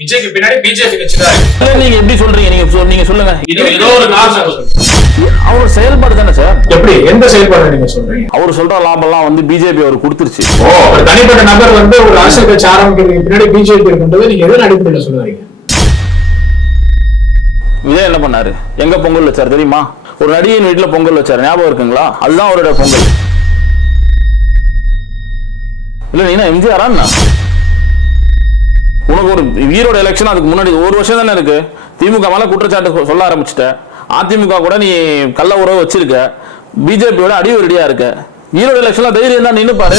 விஜய்க்கு பின்னாடி பிஜேபி கட்சி தான் இருக்கு. நீங்க எப்படி சொல்றீங்க? நீங்க சொல்லுங்க. ஏதோ ஒரு காரணம் அவர் செயல்பாடு தானே சார். எப்படி எந்த செயல்பாடு நீங்க சொல்றீங்க? அவர் சொல்ற லாபம் எல்லாம் வந்து பிஜேபி அவர் கொடுத்துருச்சு. ஒரு தனிப்பட்ட நபர் வந்து ஒரு அரசியல் கட்சி ஆரம்பிக்கிறதுக்கு பின்னாடி பிஜேபி இருக்குன்றது நீங்க எதன் அடிப்படையில் சொல்லுவீங்க? விஜய் என்ன பண்ணாரு? எங்க பொங்கல் வச்சாரு தெரியுமா? ஒரு நடிகையின் வீட்டுல பொங்கல் வச்சாரு, ஞாபகம் இருக்குங்களா? அதுதான் அவரோட பொங்கல். இல்ல நீ எம்ஜிஆரா? உனக்கு ஒரு ஈரோடு எலெக்ஷன் அதுக்கு முன்னாடி ஒரு வருஷம் தானே இருக்கு. திமுக மேல குற்றச்சாட்டு சொல்ல ஆரம்பிச்சுட்ட. அதிமுக கூட நீ கள்ள உறவு வச்சிருக்க. பிஜேபியோட அடிவு ரெடியா இருக்க. ஈரோடு எலெக்ஷன்ல தைரியம் தான் நின்னு பாரு.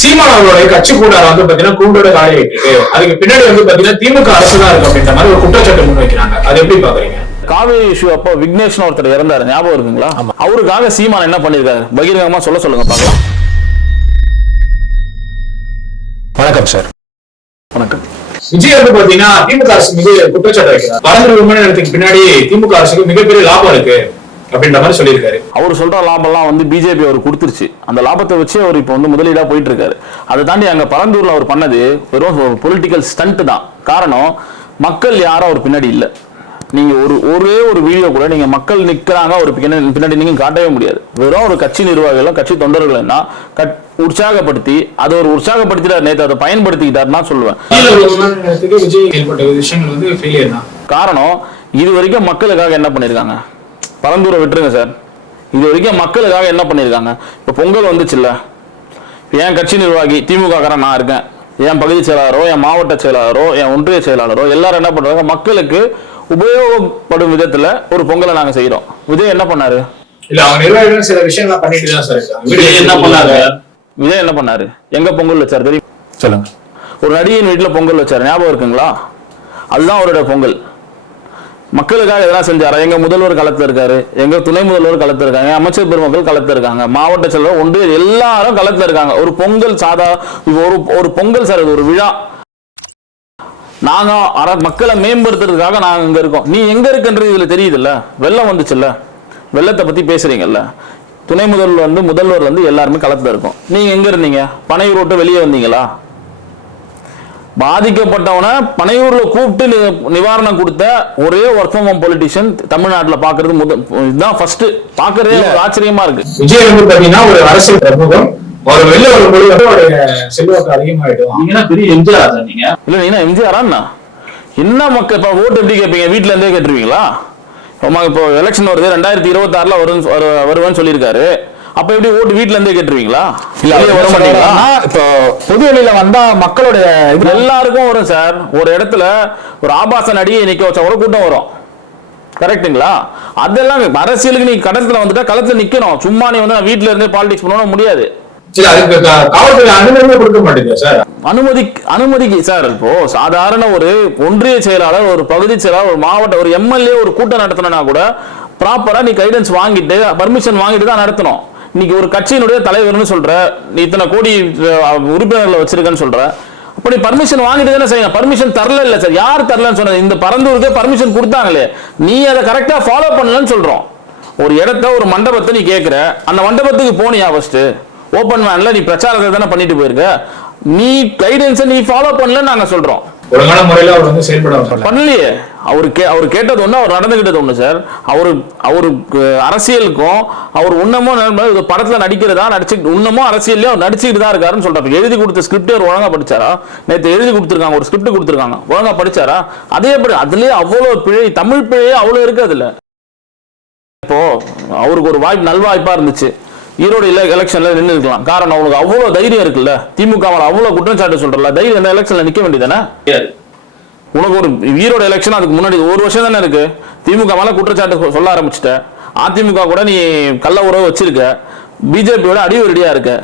சீமான் அவர்களுடைய கட்சி கூடாரம் வந்து பாத்தீங்கன்னா கூண்டோட காலி ஆயிட்டு அதுக்கு பின்னாடி வந்து பாத்தீங்கன்னா திமுக அரசு தான் இருக்கு அப்படின்ற மாதிரி ஒரு குற்றச்சாட்டு முன்வைக்கிறாங்க. அது எப்படி பாக்குறீங்க? காவேரி இஷ்யூ அப்போ விக்னேஷ் ஒருத்தர் இறந்தாரு, ஞாபகம் இருக்குங்களா? அவருக்காக சீமான் என்ன பண்ணிருக்காரு பகிரங்கமா சொல்லுங்க பார்க்கலாம். வணக்கம் சார். வணக்கம். விஜய் வந்து பாத்தீங்கன்னா திமுக அரசு மீது குற்றச்சாட்டு வைக்கிறார். பரந்தூர் விமான நிலையத்துக்கு பின்னாடி திமுக அரசுக்கு மிகப்பெரிய லாபம் இருக்கு அப்படின்ற மாதிரி சொல்லியிருக்காரு. அவர் சொல்ற லாபம் எல்லாம் வந்து பிஜேபி அவர் கொடுத்துருச்சு. அந்த லாபத்தை வச்சு அவர் இப்போ வந்து முதலீடா போயிட்டு இருக்காரு. அதை தாண்டி அங்க பரந்தூர்ல அவர் பண்ணது வெறும் பொலிட்டிக்கல் ஸ்டண்ட் தான். காரணம், மக்கள் யாரும் அவர் பின்னாடி இல்லை. நீங்க ஒரே ஒரு வீடியோ கூட நீங்க மக்கள் நிக்கிறாங்க ஒரு பின்னாடி நீங்க காட்டவே முடியாது. வெறும் ஒரு கட்சி நிர்வாகிகளும் கட்சி தொண்டர்கள் உற்சாகப்படுத்தி அதை ஒரு உற்சாகப்படுத்திட்டார். நேற்று அதை பயன்படுத்திக்கிட்டாருன்னா சொல்லுவேன். காரணம், இது வரைக்கும் மக்களுக்காக என்ன பண்ணிருக்காங்க? பரந்தூரை விட்டுருங்க சார். இது வரைக்கும் மக்களுக்காக என்ன பண்ணிருக்காங்க? இப்ப பொங்கல் வந்துச்சுல்ல, என் கட்சி நிர்வாகி திமுக காரன் நான் இருக்கேன், என் பகுதி செயலாளரோ என் மாவட்ட செயலாளரோ என் ஒன்றிய செயலாளரோ எல்லாரும் என்ன பண்றாங்க? மக்களுக்கு உபயோகப்படும் விதத்துல ஒரு பொங்கலை நாங்க செய்யறோம். விஜய் என்ன பண்ணாரு? இல்ல அவங்க நிர்வாகிகள் சில விஷயங்களை பண்ணிட்டு தான் சார் இருக்காங்க. விஜய் என்ன பண்ணாரு? எங்க பொங்கல் வச்சாரு தெரியும்? சொல்லுங்க. ஒரு நடிகையின் வீட்டுல பொங்கல் வச்சாரு, ஞாபகம் இருக்குங்களா? அதுதான் அவரோட பொங்கல். மக்களுக்காக எதனா செஞ்சாரா? எங்க முதல்வர் களத்துல இருக்காரு, எங்க துணை முதல்வர் களத்துல இருக்காங்க, அமைச்சர் பெருமக்கள் களத்துல இருக்காங்க, மாவட்ட செயலர் ஒன்று எல்லாரும் களத்துல இருக்காங்க. ஒரு பொங்கல் ஒரு பொங்கல் சார், இது ஒரு விழா. நாங்க மக்களை மேம்படுத்துறதுக்காக நாங்க இங்க இருக்கோம். நீ எங்க இருக்குன்றது இதுல தெரியுதுல்ல. வெள்ளம் வந்துச்சுல்ல, வெள்ளத்தை பத்தி பேசுறீங்கல்ல. துணை முதல்வர் வந்து எல்லாருமே களத்துல இருக்கும். நீங்க எங்க இருந்தீங்க? பனையூர் விட்டு வெளியே வந்தீங்களா? பாதிக்கப்பட்டவனை பனையூர்ல கூப்பிட்டு நிவாரணம் கொடுத்த ஒரே ஒர்க் ஃப்ரம் ஹோம் பொலிட்டிஷியன் தமிழ்நாட்டில் பாக்குறது இதுதான் ஃபர்ஸ்ட். பாக்குறதே ஆச்சரியமா இருக்கு. விஜய் வந்து பாத்தீங்கன்னா ஒரு அரசியல் பிரமுகம், ஒரு வெளில ஒரு மொழி வந்து ஒரு செல்வாக்கு அதிகமாயிடும். நீங்க பெரிய எம்ஜிஆர் நீங்க இல்ல நீங்க எம்ஜிஆரா? என்ன மக்கள் இப்ப ஓட்டு எப்படி கேட்பீங்க? வீட்டுல இருந்தே கேட்டுருவீங்களா? இப்போ எலெக்ஷன் வருது, 2026 வருவேன்னு சொல்லியிருக்காரு. அப்ப எப்படி ஓட்டு வீட்டுல இருந்தே கேட்டுருவீங்களா? வர மாட்டீங்களா? இப்போ பொது வெளியில வந்தா மக்களோட எல்லாருக்கும் வரும் சார். ஒரு இடத்துல ஒரு ஆபாச நடிகை நிக்க வச்சா ஒரு கூட்டம் வரும். கரெக்டுங்களா? அதெல்லாம் அரசியலுக்கு நீ கடத்துல வந்துட்டா களத்துல நிக்கணும். சும்மா நீ வந்து வீட்டுல இருந்தே பாலிடிக்ஸ் பண்ணணும் முடியாது. அனுமதிக்கு சார். இப்போ சாதாரண ஒரு ஒன்றிய செயலாளர், ஒரு பகுதி செயலாளர், ஒரு மாவட்ட, ஒரு எம்எல்ஏ ஒரு கூட்டம் நடத்தணும்னா கூட ப்ராப்பரா நீ கைடன்ஸ் வாங்கிட்டு பர்மிஷன் வாங்கிட்டு தான் நடத்தணும். இன்னைக்கு ஒரு கட்சியினுடைய தலைவர்னு சொல்ற, நீ இத்தனை கோடி உறுப்பினர்களை வச்சிருக்கன்னு சொல்ற, அப்படி பர்மிஷன் வாங்கிட்டு தானே செய்யணும். பர்மிஷன் தரல இல்ல சார். யார் தரலன்னு சொன்னது? இந்த பரந்தூருக்கு பர்மிஷன் கொடுத்தாங்களே, நீ அதை கரெக்டா ஃபாலோ பண்ணலன்னு சொல்றோம். ஒரு இடத்த ஒரு மண்டபத்தை நீ கேட்கிற, அந்த மண்டபத்துக்கு போனியா? ஃபர்ஸ்ட் ஓபன் வேன்ல நீ பிரச்சாரத்தை தானே பண்ணிட்டு போயிருக்க. நீ கைடன்ஸ் நீ ஃபாலோ பண்ணலன்னு நாங்க சொல்றோம். ஒழுங்கான முறையில் அவர் வந்து செயல்பட பண்ணலையே. அவர் கேட்டது ஒண்ணு, அவர் நடந்துகிட்டது ஒண்ணு சார். அவருக்கு அரசியலுக்கும் அவர் உன்னமும் படத்துல நடிக்கிறதா உன்னமும் அரசியல்ல அவர் நடிச்சுக்கிட்டு தான் இருக்காருன்னு சொல்றாரு. எழுதி கொடுத்த ஸ்கிரிப்ட் அவர் ஒழுங்கா படிச்சாரா? நேற்று எழுதி கொடுத்துருக்காங்க, ஒரு ஸ்கிரிப்ட் கொடுத்துருக்காங்க, ஒழுங்கா படிச்சாரா? அதே படி அதுலயே அவ்வளவு பிழை, தமிழ் பிழையே அவ்வளவு இருக்கு அதுல. இப்போ அவருக்கு ஒரு நல்வாய்ப்பா இருந்துச்சு, ஈரோடு எலெக்ஷன்ல நின்று இருக்கலாம். காரணம், அவங்களுக்கு அவ்வளவு தைரியம் இருக்குல்ல. திமுக அவ்வளவு குற்றச்சாட்டு சொல்றல, தைரியம் இந்த எலெக்ஷன்ல நிக்க வேண்டியதானே? உனக்கு ஒரு ஈரோடு எலெக்ஷன் அதுக்கு முன்னாடி ஒரு வருஷம் தானே இருக்கு. திமுக மேல குற்றச்சாட்டு சொல்ல ஆரம்பிச்சுட்ட. அதிமுக கூட நீ கள்ள உறவு வச்சிருக்க. பிஜேபியோட அடிவு ரெடியா இருக்க.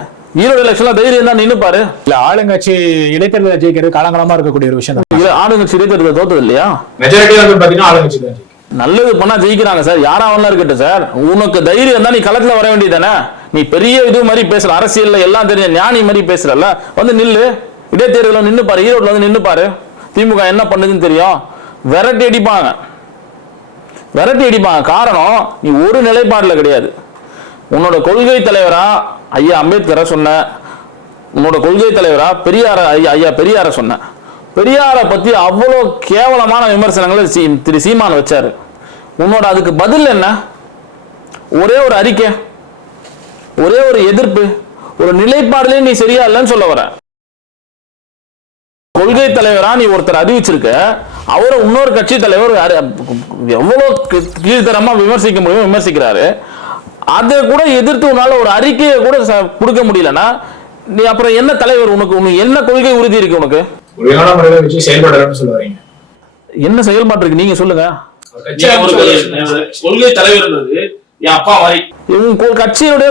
ஈரோடு எலெக்ஷன்ல தைரியம் தான் நின்னு பாரு. இல்ல ஆளுங்கட்சி இடைத்தேர்தலை ஜெயிக்கிறது காலங்காலமா இருக்கக்கூடிய ஒரு விஷயம் தான். ஆளுங்கட்சி இடைத்தேர்தல் தோத்தது இல்லையா? மெஜாரிட்டி வந்து பாத்தீங்கன்னா ஆளுங்கட்சி தான் நல்லது பண்ணா ஜெயிக்கிறாங்க சார். யாராவெல்லாம் இருக்கட்டும் சார். உனக்கு தைரியம் தான் நீ களத்துல வர வேண்டியதானே. நீ பெரிய இது மாதிரி பேசுற, அரசியல்ல எல்லாம் தெரிஞ்ச ஞானி மாதிரி பேசுறல, வந்து நில்லு. இடைத்தேர்தல நின்னு பாரு, ஈரோட்ல வந்து நின்னு பாரு. திமுக என்ன பண்ணுதுன்னு தெரியும். விரட்டி அடிப்பாங்க. காரணம், நீ ஒரு நிலைப்பாடுல கிடையாது. உன்னோட கொள்கை தலைவரா ஐயா அம்பேத்கரை சொன்ன உன்னோட கொள்கை தலைவரா ஐயா பெரியார சொன்னேன். பெரியாரை பத்தி அவ்வளோ கேவலமான விமர்சனங்களை திரு சீமான் வச்சாரு. உன்னோட அதுக்கு பதில் என்ன? ஒரே ஒரு அறிக்கை, ஒரே ஒரு எதிர்ப்பு, ஒரு நிலைப்பாடுல நீ சரியா இல்லைன்னு சொல்ல வர. கொள்கை தலைவரா நீ ஒருத்தர் அறிவிச்சிருக்க, அவரை இன்னொரு கட்சி தலைவர் எவ்வளவு கீழ்த்தரமா விமர்சிக்க முடியும் விமர்சிக்கிறாரு. அதை கூட எதிர்த்து உன்னால ஒரு அறிக்கையை கூட கொடுக்க முடியலன்னா நீ அப்புறம் என்ன தலைவர்? உனக்கு என்ன கொள்கை உறுதி இருக்கு? உனக்கு என்ன செயல்பாடு இருக்கு? நீங்க சொல்லுங்க. கொள்கை தலைவர் என் அப்பா மாதிரி கட்சியினுடைய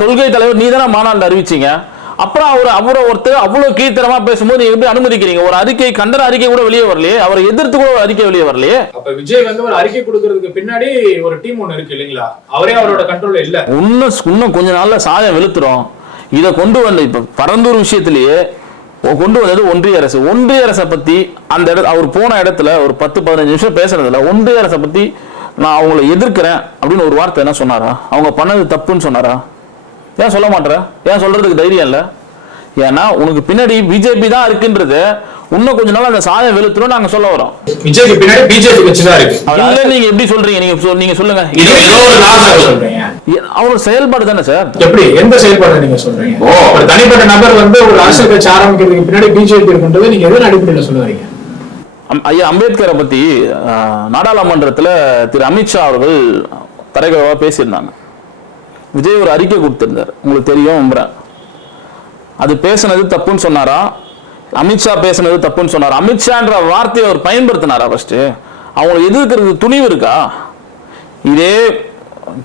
கொள்கை தலைவர் நீ தானே மாநாடு அறிவிச்சீங்க. அப்புறம் அவரை ஒருத்தர் அவ்வளவு கீழ்த்தரமா பேசும்போது நீங்க எப்படி அனுமதிக்கிறீங்க? ஒரு அறிக்கை, கண்டன அறிக்கை கூட வெளியே வரலையே, அவரை எதிர்த்து கூட ஒரு அறிக்கை வெளியே வரலையே. அப்ப விஜய் ஒரு அறிக்கை கொடுக்கறதுக்கு பின்னாடி ஒரு டீம் ஒண்ணு இருக்கு இல்லீங்களா? அவரே அவரோட கண்ட்ரோல்ல இல்ல. இன்னும் கொஞ்ச நாள்ல சாயம் வெளுத்துறோம். இதை கொண்டு வந்து இப்ப பரந்தூர் விஷயத்திலேயே கொண்டு வந்தது ஒன்றிய அரசு. ஒன்றிய அரசை பத்தி அந்த அவர் போன இடத்துல ஒரு 10-15 நிமிஷம் பேசுறதுல ஒன்றிய அரசை பத்தி நான் அவங்களை எதிர்க்கிறேன் அப்படின்னு ஒரு வார்த்தை என்ன சொன்னாரா? அவங்க பண்ணது தப்புன்னு சொன்னாரா? ஏன் சொல்ல மாட்டேற? ஏன் சொல்றதுக்கு தைரியம் இல்ல? ஏன்னா உனக்கு பின்னாடி பிஜேபி தான் இருக்குன்றது இன்னும் கொஞ்ச நாள் அந்த சாயம் வெளுத்துரும் நாங்க சொல்ல வரோம். விஜய்க்கு பின்னாடி பிஜேபி கட்சி தான் இருக்கு. இல்ல, நீங்க எப்படி சொல்றீங்க? நீங்க சொல்லுங்க. அவரோட செயல்பாடு தானே சார். எப்படி, எந்த செயல்பாடு நீங்க சொல்றீங்க? ஒரு தனிப்பட்ட நபர் ஒரு அரசியல் கட்சி ஆரம்பிக்கிறதுக்கு பின்னாடி பிஜேபி இருக்குன்றது நீங்க எதன் அடிப்படையில் சொல்லுவீங்க? ஐயா அம்பேத்கரை பத்தி நாடாளுமன்றத்துல திரு அமித்ஷா அவர்கள் தரைகவா பேசியிருந்தாங்க. விஜய் ஒரு அறிக்கை கொடுத்திருந்தார், உங்களுக்கு தெரியும். அது பேசுனது தப்புன்னு சொன்னாரா? அமித்ஷா பேசுனது தப்புன்னு சொன்னாரா? அமித்ஷான்ற வார்த்தையை அவர் பயன்படுத்தினாரா? ஃபர்ஸ்ட் அவங்களை எதிர்க்கிறது துணிவு இருக்கா? இதே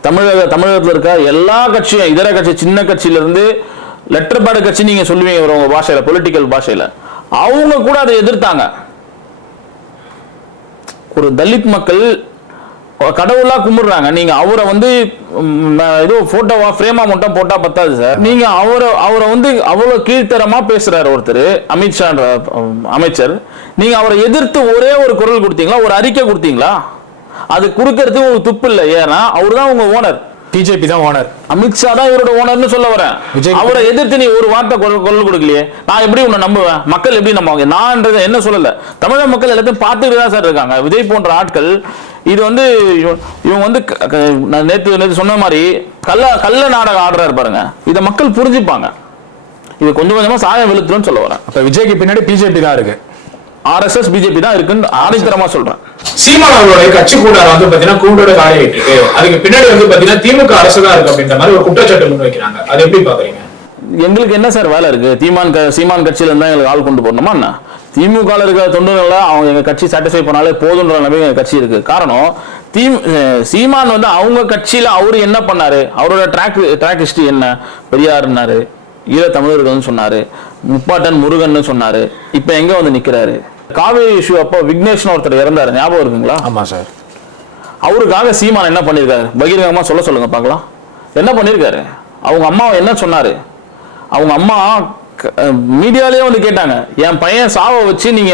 தமிழகத்தில் இருக்க எல்லா கட்சியும், இதர கட்சி, சின்ன கட்சியில இருந்து லெட்டர் பேட் கட்சி நீங்க சொல்லுவீங்க உங்க பாஷையில, பொலிட்டிக்கல் பாஷையில, அவங்க கூட அதை எதிர்த்தாங்க. ஒரு தலித் மக்கள் கடவுளா கும்பிடுறாங்க. நீங்க அவரை ஏதோ போட்டோவா ஃப்ரேமா மட்டும் போட்டா பத்தாது சார். நீங்க அவரை அவ்வளவு கீழ்த்தரமா பேசுறாரு ஒருத்தர், அமித்ஷா அமைச்சர். நீங்க அவரை எதிர்த்து ஒரே ஒரு குரல் கொடுத்தீங்களா? ஒரு அறிக்கை கொடுத்தீங்களா? அது கொடுக்கறதுக்கு உங்களுக்கு துப்பு இல்லை. ஏன்னா அவருதான் உங்க ஓனர், பிஜேபி தான் ஓனர், அமித்ஷா தான் இவரோட ஓனர்னு சொல்ல வரேன். அவரை எதிர்த்து நீ ஒரு வார்த்தை குரல் கொடுக்கலையே. நான் எப்படி உன்னை நம்புவேன்? மக்கள் எப்படி நம்புவாங்க? நான் என்ன சொல்லல, தமிழக மக்கள் எல்லாத்தையும் பார்த்துட்டு தான் சார் இருக்காங்க. விஜய் போன்ற ஆட்கள் இது இவங்க நான் நேற்று சொன்ன மாதிரி கள்ள நாடகம் ஆடுறாரு பாருங்க. இதை மக்கள் புரிஞ்சுப்பாங்க. இது கொஞ்சம் கொஞ்சமா சாயம் வெளுத்துருன்னு சொல்ல வரேன். அப்ப விஜய்க்கு பின்னாடி பிஜேபி தான் இருக்கு, ஆர்எஸ்எஸ் பிஜேபி தான் இருக்குன்னு ஆணித்தரமா சொல்றேன். சீமான் அவர்களுடைய கட்சி கூடார கூண்டோட காலிட்டு இருக்கு. அதுக்கு பின்னாடி திமுக அரசு தான் இருக்கு அப்படின்ற மாதிரி ஒரு குற்றச்சாட்டு முன்வைக்கிறாங்க. அது எப்படி பாக்குறீங்க? எங்களுக்கு என்ன சார் வேலை இருக்கு? சீமான் கட்சியில இருந்தா எங்களுக்கு ஆள் கொண்டு போடணுமா என்ன? திமுக இருக்கிற தொண்டர்கள் அவங்க எங்க கட்சி சாட்டிஸ்ஃபை பண்ணாலே போதுன்ற நம்பிக்கை எங்க கட்சி இருக்கு. காரணம் சீமான் அவங்க கட்சியில அவரு என்ன பண்ணாரு? அவரோட ட்ராக் ஹிஸ்டரி என்ன? பெரியாருன்னாரு, ஈழ தமிழர்கள் சொன்னாரு, முப்பாட்டன் முருகன் சொன்னாரு. இப்ப எங்க நிக்கிறாரு? காவேரி இஷ்யூ அப்போ விக்னேஷ் ஒருத்தர் இறந்தாரு, ஞாபகம் இருக்குங்களா? ஆமா சார். அவருக்காக சீமான் என்ன பண்ணிருக்காரு? பகிரங்கமா சொல்லுங்க பார்க்கலாம். என்ன பண்ணிருக்காரு? அவங்க அம்மாவை என்ன சொன்னாரு? அவங்க அம்மா மீடியாலேயே கேட்டாங்க, என் பையன் சாவை வச்சு நீங்க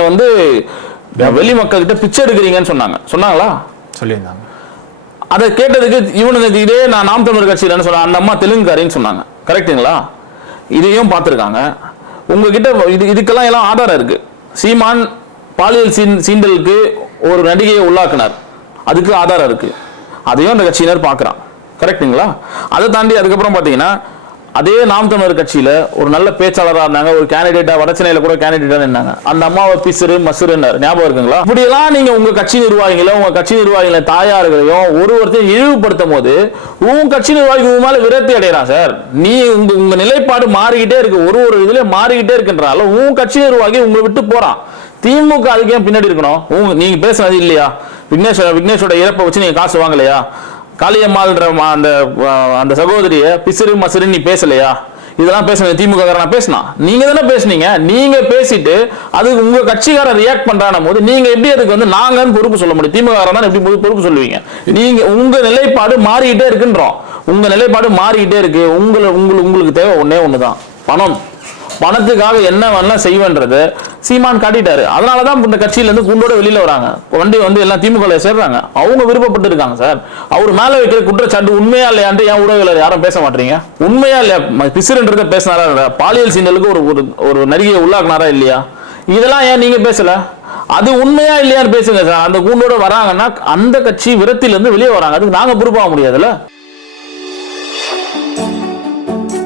வெளி மக்கள் கிட்ட பிச்சை எடுக்கிறீங்கன்னு சொன்னாங்களா? சொல்லியிருந்தாங்க. அதை கேட்டதுக்கு இவனுக்கு இதே நான் நாம் தமிழர் கட்சியிலன்னு சொன்ன அந்த அம்மா தெலுங்குக்காரின்னு சொன்னாங்க. கரெக்டுங்களா? இதையும் பார்த்துருக்காங்க. உங்ககிட்ட இதுக்கெல்லாம் எல்லாம் ஆதாரம் இருக்கு. சீமான் பாலியல் சீண்டலுக்கு ஒரு நடிகையை உள்ளாக்குனார், அதுக்கு ஆதாரம் இருக்கு. அதையும் அந்த கட்சியினர் பார்க்குறான். கரெக்டுங்களா? அதை தாண்டி அதுக்கப்புறம் பார்த்தீங்கன்னா அதே நாம் தமிழர் கட்சியில ஒரு நல்ல பேச்சாளராக இருந்தாங்க, ஒரு கேண்டிடேட்டா, வடச்சென்னையில கூட கேண்டிடேட்டா இருந்தாங்க. அந்த அம்மாவை பிசுறு மசுறுன்னாரு, ஞாபகம் இருக்குங்களா? இப்படியெல்லாம் நீங்க உங்க கட்சி நிர்வாகிகளை தாயார்களையும் ஒருத்தரையும் இழிவுபடுத்தும் போது உங்க கட்சி நிர்வாகி உங்க மேல விரக்தி அடைகிறான் சார். நீ உங்க நிலைப்பாடு மாறிக்கிட்டே இருக்கு, ஒரு இதுல மாறிக்கிட்டே இருக்குன்றால உங்க கட்சி நிர்வாகி உங்களை விட்டு போறான். திமுக அதுக்கே பின்னாடி இருக்கணும். நீங்க பேசுனது இல்லையா? விக்னேஷோட இறப்பை வச்சு நீங்க காசு வாங்கலையா? காளியம்மாள்ன்ற அந்த சகோதரிய பிசிறு மசிறு நீ பேசலையா? இதெல்லாம் பேச திமுக காரனா பேசினா? நீங்க தானே பேசுனீங்க. நீங்க பேசிட்டு அதுக்கு உங்க கட்சிக்காரர் ரியாக்ட் பண்றான போது நீங்க எப்படி அதுக்கு நாங்கன்னு பொறுப்பு சொல்ல முடியும்? திமுக காரன் எப்படி பொறுப்பு சொல்லுவீங்க? நீங்க உங்க நிலைப்பாடு மாறிக்கிட்டே இருக்குன்றோம். உங்க நிலைப்பாடு மாறிக்கிட்டே இருக்கு. உங்களுக்கு தேவை ஒன்னே ஒண்ணுதான், பணம். பணத்துக்காக என்ன வேணாலும் செய்வேன்றது சீமான் காட்டிட்டாரு. அதனாலதான் இந்த கட்சியில இருந்து கூண்டோட வெளியில வராங்க. வண்டி வந்து எல்லாம் திமுக சேர்றாங்க. அவங்க விருப்பப்பட்டு இருக்காங்க சார். அவர் மேல வைக்கிற குற்றச்சாட்டு உண்மையா இல்லையான்ட்டு ஏன் ஊடகங்கள் யாரும் பேச மாட்டீங்க? உண்மையா இல்லையா? பிசிறுன்றத பேசினாரா? பாலியல் சீண்டலுக்கு ஒரு நடிகையை உள்ளாக்குனாரா இல்லையா? இதெல்லாம் ஏன் நீங்க பேசல? அது உண்மையா இல்லையான்னு பேசுங்க சார். அந்த கூண்டோட வராங்கன்னா அந்த கட்சி விரத்திலிருந்து வெளியே வராங்க. அதுக்கு நாங்க பொறுப்பாக முடியாதுல்ல.